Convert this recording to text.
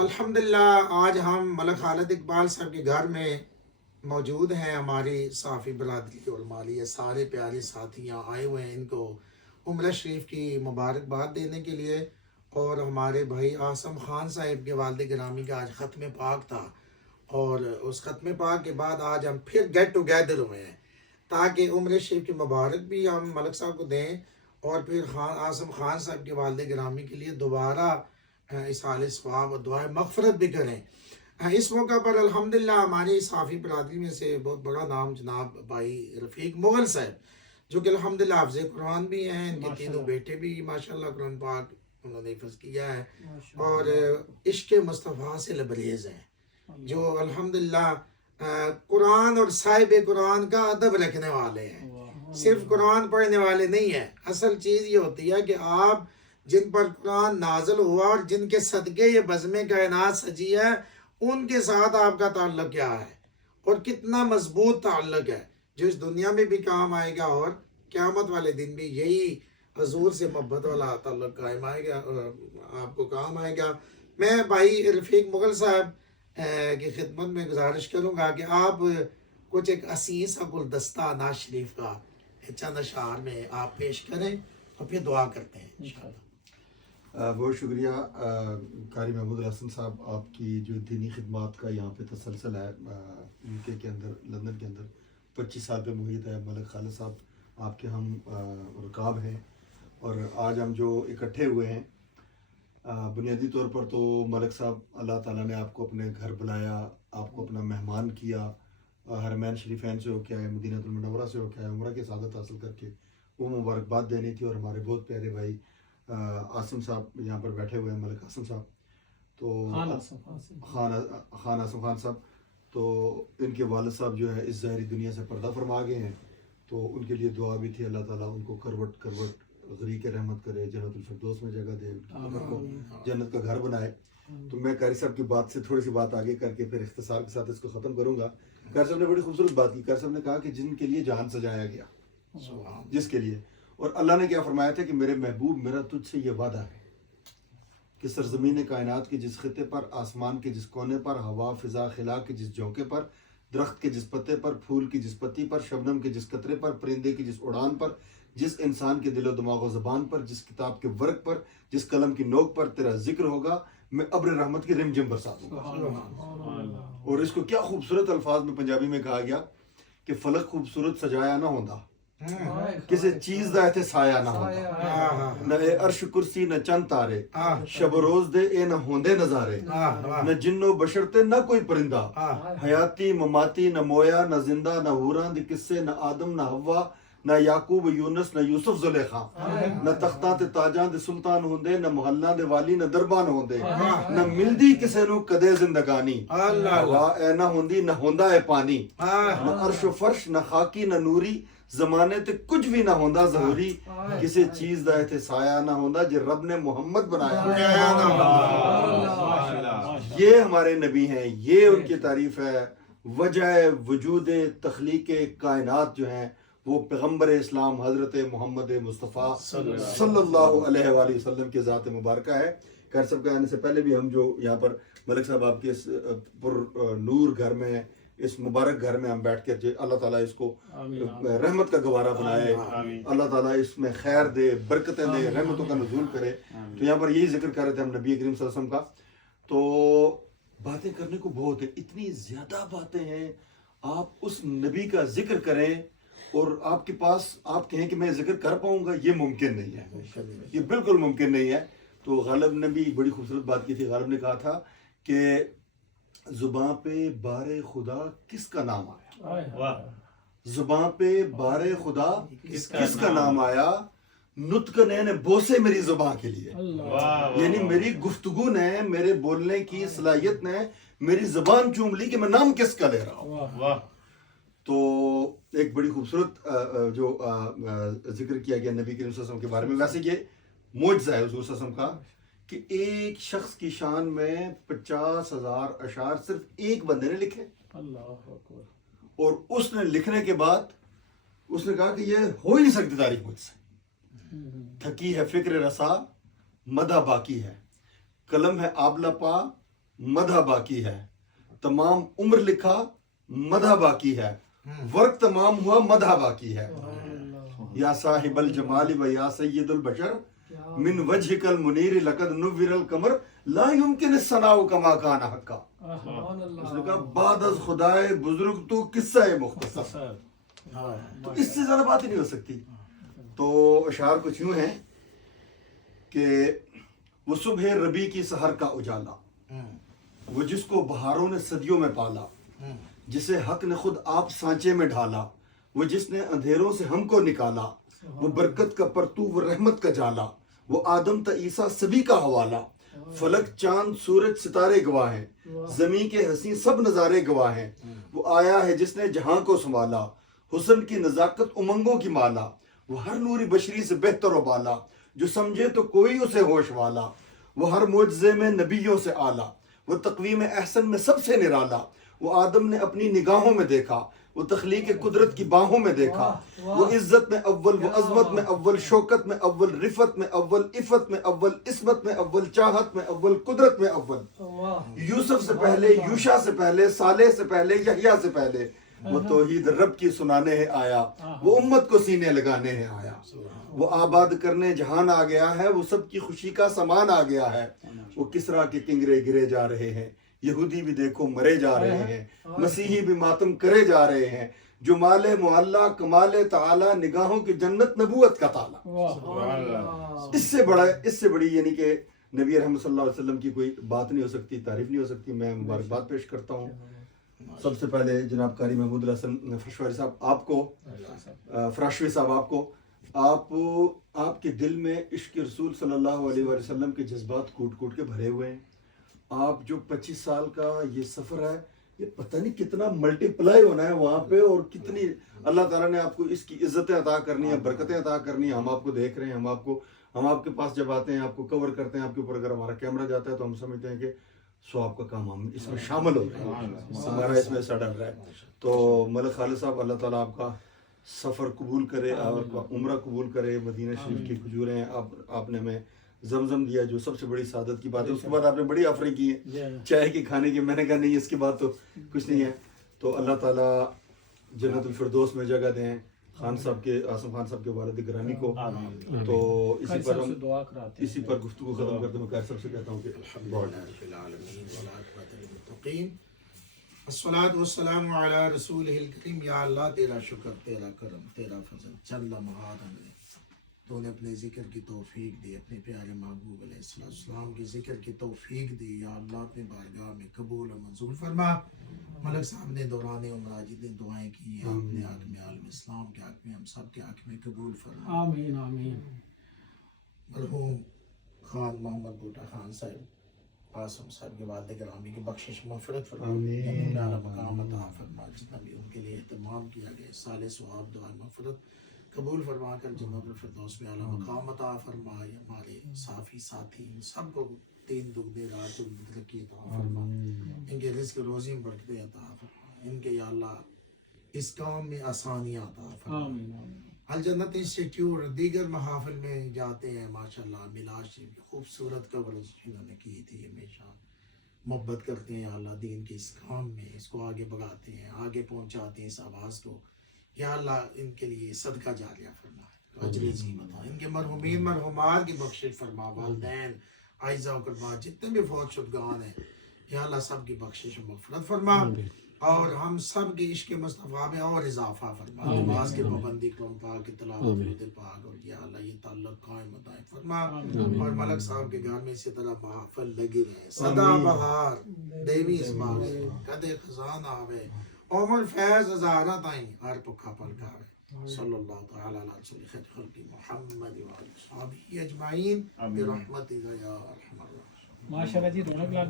الحمدللہ آج ہم ملک خالد اقبال صاحب کے گھر میں موجود ہیں. ہماری صافی برادری کے علماء یہ سارے پیارے ساتھیاں آئے ہوئے ہیں ان کو عمرہ شریف کی مبارکباد دینے کے لیے. اور ہمارے بھائی عاصم خان صاحب کے والد گرامی کا آج ختم پاک تھا، اور اس ختم پاک کے بعد آج ہم پھر گیٹ ٹوگیدر ہوئے ہیں تاکہ عمرہ شریف کی مبارک بھی ہم ملک صاحب کو دیں، اور پھر عاصم خان صاحب کے والد گرامی کے لیے دوبارہ اصحال ثواب اور دعائے مغفرت بھی کریں. اس موقع پر الحمدللہ ہماری صافی برادری میں سے بہت بڑا نام جناب بھائی رفیق مغل صاحب، جو کہ الحمدللہ حافظ قرآن بھی ہیں. ان کے تینوں بیٹے بھی ماشاءاللہ قرآن پاک انہوں نے حفظ کیا ہے، اور عشق مصطفیٰ سے لبریز ہیں، جو الحمدللہ قرآن اور صاحب قرآن کا ادب رکھنے والے ہیں. صرف قرآن پڑھنے والے نہیں ہیں. اصل چیز یہ ہوتی ہے کہ آپ جن پر قرآن نازل ہوا اور جن کے صدقے یہ بزم کائنات سجی ہے، ان کے ساتھ آپ کا تعلق کیا ہے اور کتنا مضبوط تعلق ہے، جو اس دنیا میں بھی کام آئے گا اور قیامت والے دن بھی یہی حضور سے محبت والا تعلق قائم آئے گا، آپ کو کام آئے گا. میں بھائی رفیق مغل صاحب کی خدمت میں گزارش کروں گا کہ آپ کچھ ایک حسین سا گلدستہ ناز شریف کا چند اشعار میں آپ پیش کریں اور پھر دعا کرتے ہیں انشاءاللہ. بہت شکریہ قاری محمود الحسن صاحب، آپ کی جو دینی خدمات کا یہاں پہ تسلسل ہے UK کے اندر، لندن کے اندر 25 سال پہ محیط ہے. ملک خالد صاحب آپ کے ہم رکاب ہیں، اور آج ہم جو اکٹھے ہوئے ہیں بنیادی طور پر تو ملک صاحب اللہ تعالیٰ نے آپ کو اپنے گھر بلایا، آپ کو اپنا مہمان کیا، حرمین شریفین سے ہو کے آئے، مدینہ المنورہ سے ہو کے آئے، عمرہ کی سعادت حاصل کر کے وہ مبارکباد دینی تھی. اور ہمارے بہت پیارے بھائی عاصم صاحب یہاں پر بیٹھے ہوئے ہیں، ملک عاصم صاحب، تو خان عاصم خان صاحب، تو ان کے والد صاحب جو ہے اس ظاہری دنیا سے پردہ فرما گئے ہیں، تو ان کے لیے دعا بھی تھی اللہ تعالیٰ ان کو کروٹ غریق رحمت کرے، جنت الفردوس میں جگہ دے، جنت کا گھر بنائے. تو میں قاری صاحب کی بات سے تھوڑی سی بات آگے کر کے پھر اختصار کے ساتھ اس کو ختم کروں گا. قاری صاحب نے بڑی خوبصورت بات کی. قاری صاحب نے کہا کہ جن کے لیے جہان سجایا گیا، جس کے لیے، اور اللہ نے کیا فرمایا تھا کہ میرے محبوب میرا تجھ سے یہ وعدہ ہے کہ سرزمین کائنات کے جس خطے پر، آسمان کے جس کونے پر، ہوا فضا خلا کے جس جھونکے پر، درخت کے جس پتے پر، پھول کی جس پتی پر، شبنم کے جس قطرے پر، پرندے کی جس اڑان پر، جس انسان کے دل و دماغ و زبان پر، جس کتاب کے ورق پر، جس قلم کی نوک پر تیرا ذکر ہوگا، میں ابر رحمت کی رمجم برسا دوں گا. اور اس کو کیا خوبصورت الفاظ میں پنجابی میں کہا گیا کہ فلک خوبصورت سجایا نہ ہوندا، کسی چیز دا ایتھے سایہ نہ ہوندا، نہ اے عرش کرسی نہ چند تارے، شب و روز دے اے نہ ہوندے نظارے، نہ جن و بشر تے نہ کوئی پرندہ، حیاتی مماتی نہ مویا نہ زندہ، نہ حوراں دی قصے، نہ آدم نہ حوا، نہ یعقوب یونس نہ یوسف زلیخا، نہ تختاں تے تاجاں دے سلطان ہوندے، نہ محلاں دے والی نہ دربان ہوندے، نہ ملدی کسے نو کدے زندگانی، ہوا اے نہ ہوندی نہ ہوندا اے پانی، نہ عرش و فرش نہ خاکی نہ نوری، زمانے تے کچھ بھی نہ ہوندا ظہوری، کسی چیز دا ایتھے سایہ نہ ہوندا جے رب نے محمد بنایا. یہ ہمارے نبی ہیں، یہ ان کی تعریف ہے. وجہ وجود تخلیق کائنات جو ہیں وہ پیغمبر اسلام حضرت محمد مصطفیٰ صلی اللہ علیہ وآلہ وسلم کی ذات مبارکہ ہے. قاری صاحب کے آنے سے پہلے بھی ہم جو یہاں پر ملک صاحب آپ کے اس پر نور گھر میں، اس مبارک گھر میں ہم بیٹھ کر اللہ تعالیٰ اس کو رحمت کا گوارہ بنائے، اللہ تعالیٰ اس میں خیر دے، برکتیں دے، رحمتوں کا نزول کرے. تو یہاں پر یہی ذکر کر رہے تھے ہم نبی کریم صلی اللہ علیہ وسلم کا. تو باتیں کرنے کو بہت ہے، اتنی زیادہ باتیں ہیں. آپ اس نبی کا ذکر کریں اور آپ کے پاس آپ کہیں کہ میں ذکر کر پاؤں گا، یہ ممکن نہیں ہے، یہ بالکل ممکن نہیں ہے. تو غالب نے بھی بڑی خوبصورت بات کی تھی. غالب نے کہا تھا کہ زباں پہ بار خدا کس کا نام آیا، زباں پہ بار خدا کس کا نام آیا، نطق نے بوسے میری زباں کے لیے، یعنی میری گفتگو نے، میرے بولنے کی صلاحیت نے میری زبان چوم لی کہ میں نام کس کا لے رہا ہوں. تو ایک بڑی خوبصورت جو ذکر کیا گیا نبی کریم صلی اللہ علیہ وسلم کے بارے میں. ویسے یہ معجزہ ہے حضور صلی اللہ علیہ وسلم کا کہ ایک شخص کی شان میں 50,000 اشعار صرف ایک بندے نے لکھے، اور اس نے لکھنے کے بعد اس نے کہا کہ یہ ہو ہی نہیں سکتی تعریف مجھ سے. تھکی ہے فکر رسا مدح باقی ہے، قلم ہے آبلہ پا مدح باقی ہے، تمام عمر لکھا مدح باقی ہے، ورق تمام ہوا مدح باقی ہے۔ یا صاحب الجمال و یا سید البشر من وجهک المنیر لقد نور القمر لا يمکن الثناء کما کان حقا۔ اس نے کہا بعد از خدائے بزرگ تو قصہ مختصر، تو اس سے زیادہ بات ہی نہیں ہو سکتی۔ تو اشعار کچھ یوں ہیں کہ وہ صبح ربیع کی سحر کا اجالا، وہ جس کو بہاروں نے صدیوں میں پالا، جسے حق نے خود آپ سانچے میں ڈھالا، وہ جس نے اندھیروں سے ہم کو نکالا، وہ برکت کا پرتو وہ رحمت کا جالا، وہ آدم تا عیسیٰ سبھی کا حوالہ، فلک چاند سورج ستارے گواہ ہیں، زمین کے حسین سب نظارے گواہ ہیں، وہ آیا ہے جس نے جہاں کو سنبھالا، حسن کی نزاکت امنگوں کی مالا، وہ ہر نوری بشری سے بہتر و بالا، جو سمجھے تو کوئی اسے ہوش والا، وہ ہر معجزے میں نبیوں سے اعلیٰ، وہ تقویم احسن میں سب سے نرالا، وہ آدم نے اپنی نگاہوں میں دیکھا، وہ تخلیق قدرت کی باہوں میں دیکھا، وہ عزت میں اول، وہ عظمت میں اول، شوکت میں اول، رفت میں اول، عفت میں اول، عصمت میں اول، چاہت میں اول، قدرت میں اول، یوسف سے پہلے، یوشا سے پہلے، صالح سے پہلے، یحییٰ سے پہلے، وہ توحید رب کی سنانے ہے آیا، وہ امت کو سینے لگانے ہے آیا، وہ آباد کرنے جہان آ گیا ہے، وہ سب کی خوشی کا سامان آ گیا ہے، وہ کسریٰ کے کنگرے گرے جا رہے ہیں، یہودی بھی دیکھو مرے جا رہے ہیں، مسیحی بھی ماتم کرے جا رہے ہیں، جو مال معلّہ کمال تعالی نگاہوں کی جنت نبوت کا تالا۔ اس سے بڑی یعنی کہ نبی رحمت صلی اللہ علیہ وسلم کی کوئی بات نہیں ہو سکتی، تعریف نہیں ہو سکتی۔ میں مبارکباد پیش کرتا ہوں سب سے پہلے جناب قاری محمود الحسن فرشواری صاحب آپ کو، فراشوی صاحب آپ کے دل میں عشق رسول صلی اللہ علیہ وسلم کے جذبات کوٹ کوٹ کے بھرے ہوئے ہیں۔ آپ جو 25 سال کا یہ سفر ہے، یہ پتہ نہیں کتنا ملٹی پلائی ہونا ہے وہاں پہ، اور کتنی اللہ تعالیٰ نے آپ کو اس کی عزتیں عطا کرنی ہیں، برکتیں عطا کرنی ہیں۔ ہم آپ کو دیکھ رہے ہیں، ہم آپ کے پاس جب آتے ہیں، آپ کو کور کرتے ہیں، آپ کے اوپر اگر ہمارا کیمرہ جاتا ہے تو ہم سمجھتے ہیں کہ آپ کا کام ہم اس میں شامل ہو رہا ہے، ہمارا اس میں حصہ ڈال رہا ہے۔ تو ملک خالد صاحب، اللہ تعالیٰ آپ کا سفر قبول کرے، آپ کا عمرہ قبول کرے، مدینہ شریف کی کھجوریں آپ نے ہمیں زمزم دیا جو سب سے بڑی سعادت کی بات ہے۔ اس کے بعد آپ نے بڑی آفریں کی ہیں چائے کی، کھانے کی، میں نے کہا نہیں اس کے بعد تو کچھ نہیں ہے۔ تو اللہ تعالیٰ جنت الفردوس میں جگہ دیں خان صاحب کے، آصم خان صاحب کے والد گرامی کو۔ تو اسی پر گفتگو ختم کرتے ہوئے قاری صاحب سے کہتا ہوں کہ الصلاۃ والسلام علی رسولہ الکریم۔ یا اللہ تیرا شکر، تیرا کرم، تیرا فضل، چل مہاد ہمیں تو نے اپنے ذکر کی توفیق دی، اپنے پیارے محبوب علیہ السلام کی ذکر کی توفیق دی۔ یا اللہ اپنے بارگاہ میں قبول و منظور فرما۔ ملک صاحب نے دوران عمرہ جتنی دعائیں کی ہیں اپنے حق میں، عالم اسلام کے حق میں، ہم سب کے حق میں قبول فرما۔ آمین آمین۔ مرحوم خان محمد بوٹا خان صاحب، آصم صاحب کے والد گرامی کی بخشش مغفرت فرما، جنت میں اعلیٰ مقام عطا فرما۔ جتنا بھی ان کے لیے اہتمام کیا گیا، صالح ثواب دعا مغفرت قبول فرما کر جنت الفردوس میں اعلیٰ مقام عطا فرما۔ ہمارے صافی ساتھی سب کو دین دگنے رات ترقی عطا فرما، ان کے رزق روزی میں برکتیں عطا فرما، ان کے یا اللہ اس کام میں آسانیاں عطا فرما۔ الجنت انسٹیٹیوٹ دیگر محافل میں جاتے ہیں، ماشاءاللہ میلاد شریف کی خوبصورت کوریج انہوں نے کی تھی، ہمیشہ محبت کرتے ہیں اللہ دین کے اس کام میں، اس کو آگے بڑھاتے ہیں، آگے پہنچاتے ہیں اس آواز کو۔ یا اللہ ان کے لیے صدقہ جاریہ فرما، اجر عظیم عطا، ان کے مرحومین مرحومات کی بخشش فرما، والدین عائزہ و اقربا جتنے بھی فوت شدگان ہیں یا اللہ سب کی بخشش و مغفرت فرما، اور ہم سب کے عشق مصطفیٰ میں اور اضافہ فرما، نماز کے پابندی قرآن پاک کی تلاوت درود پاک، اور یا اللہ یہ تعلق قائم دائم فرما، اور ملک صاحب کے گھر میں اسی طرح محافل لگی رہے، سدا بہار دیوی اس بار کدے خزان آوے، عمر فیض ہزارہ تائیں ہر پکھا پلکا ہے۔ صلی اللہ تعالی علی رسول خیر خلق محمد و آلہ وصحبہ اجمعین برحمتک یا ارحم الراحمین۔ ماشاءاللہ جی، رونق لگ